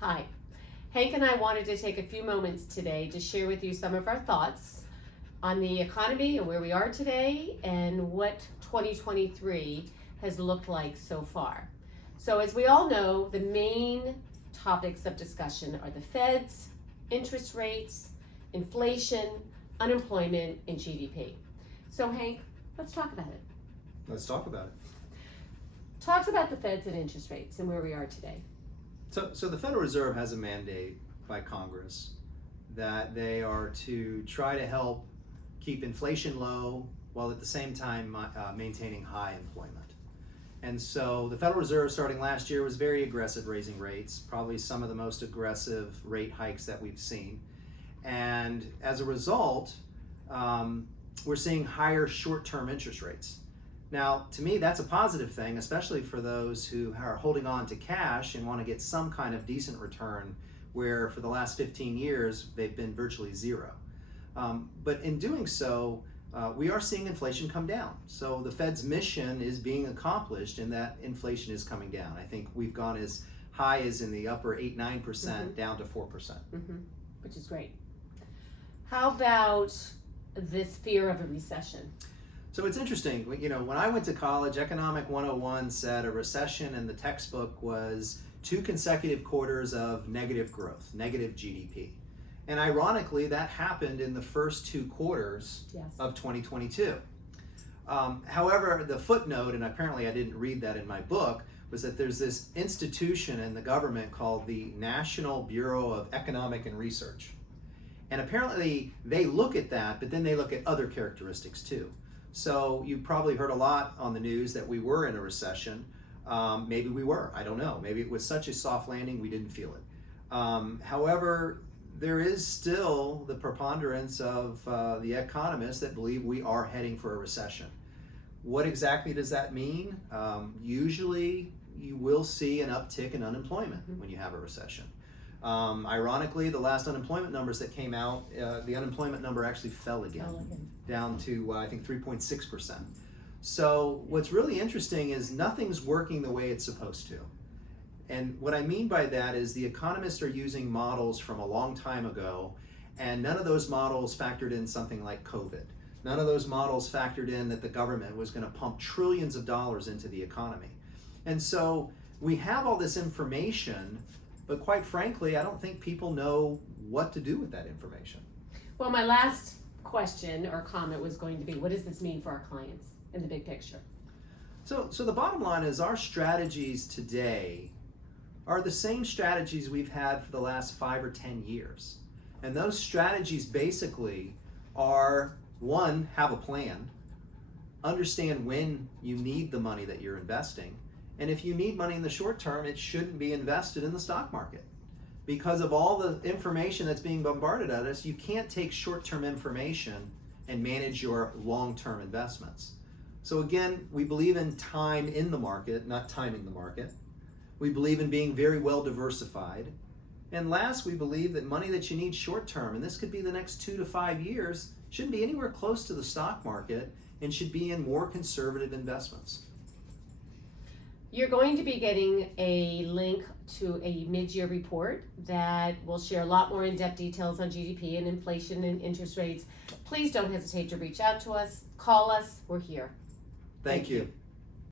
Hi. Hank and I wanted to take a few moments today to share with you some of our thoughts on the economy and where we are today and what 2023 has looked like so far. So as we all know, the main topics of discussion are the Fed's interest rates, inflation, unemployment, and GDP. So Hank, let's talk about it. Let's talk about it. Talk about the Fed's and interest rates and where we are today. So the Federal Reserve has a mandate by Congress that they are to try to help keep inflation low while at the same time maintaining high employment. And so the Federal Reserve starting last year was very aggressive raising rates, probably some of the most aggressive rate hikes that we've seen. And as a result, we're seeing higher short-term interest rates. Now, to me, that's a positive thing, especially for those who are holding on to cash and want to get some kind of decent return, where for the last 15 years, they've been virtually zero. But in doing so, we are seeing inflation come down. So the Fed's mission is being accomplished in that inflation is coming down. I think we've gone as high as in the upper 8-9% down to 4%. Which is great. How about this fear of a recession? So it's interesting, you know, when I went to college, Economic 101 said a recession in the textbook was 2 consecutive quarters of negative growth, negative GDP. And ironically, that happened in the first 2 quarters of 2022. However, the footnote, and apparently I didn't read that in my book, was that there's this institution in the government called the National Bureau of Economic and Research. And apparently they look at that, but then they look at other characteristics too. So you probably heard a lot on the news that we were in a recession. Maybe we were, I don't know. Maybe it was such a soft landing we didn't feel it. However, there is still the preponderance of the economists that believe we are heading for a recession. What exactly does that mean? Usually you will see an uptick in unemployment when you have a recession. Ironically, the last unemployment numbers that came out, the unemployment number actually fell again, down to I think 3.6%. So what's really interesting is nothing's working the way it's supposed to. And what I mean by that is the economists are using models from a long time ago, and none of those models factored in something like COVID. None of those models factored in that the government was going to pump trillions of dollars into the economy. And so we have all this information, but quite frankly, I don't think people know what to do with that information. Well, my last question or comment was going to be, what does this mean for our clients in the big picture? So the bottom line is our strategies today are the same strategies we've had for the last 5 or 10 years. And those strategies basically are, 1, have a plan, understand when you need the money that you're investing, and if you need money in the short term, it shouldn't be invested in the stock market. Because of all the information that's being bombarded at us, you can't take short-term information and manage your long-term investments. So again, we believe in time in the market, not timing the market. We believe in being very well diversified. And last, we believe that money that you need short-term, and this could be the next 2 to 5 years, shouldn't be anywhere close to the stock market and should be in more conservative investments. You're going to be getting a link to a mid-year report that will share a lot more in-depth details on GDP and inflation and interest rates. Please don't hesitate to reach out to us. Call us. We're here. Thank you.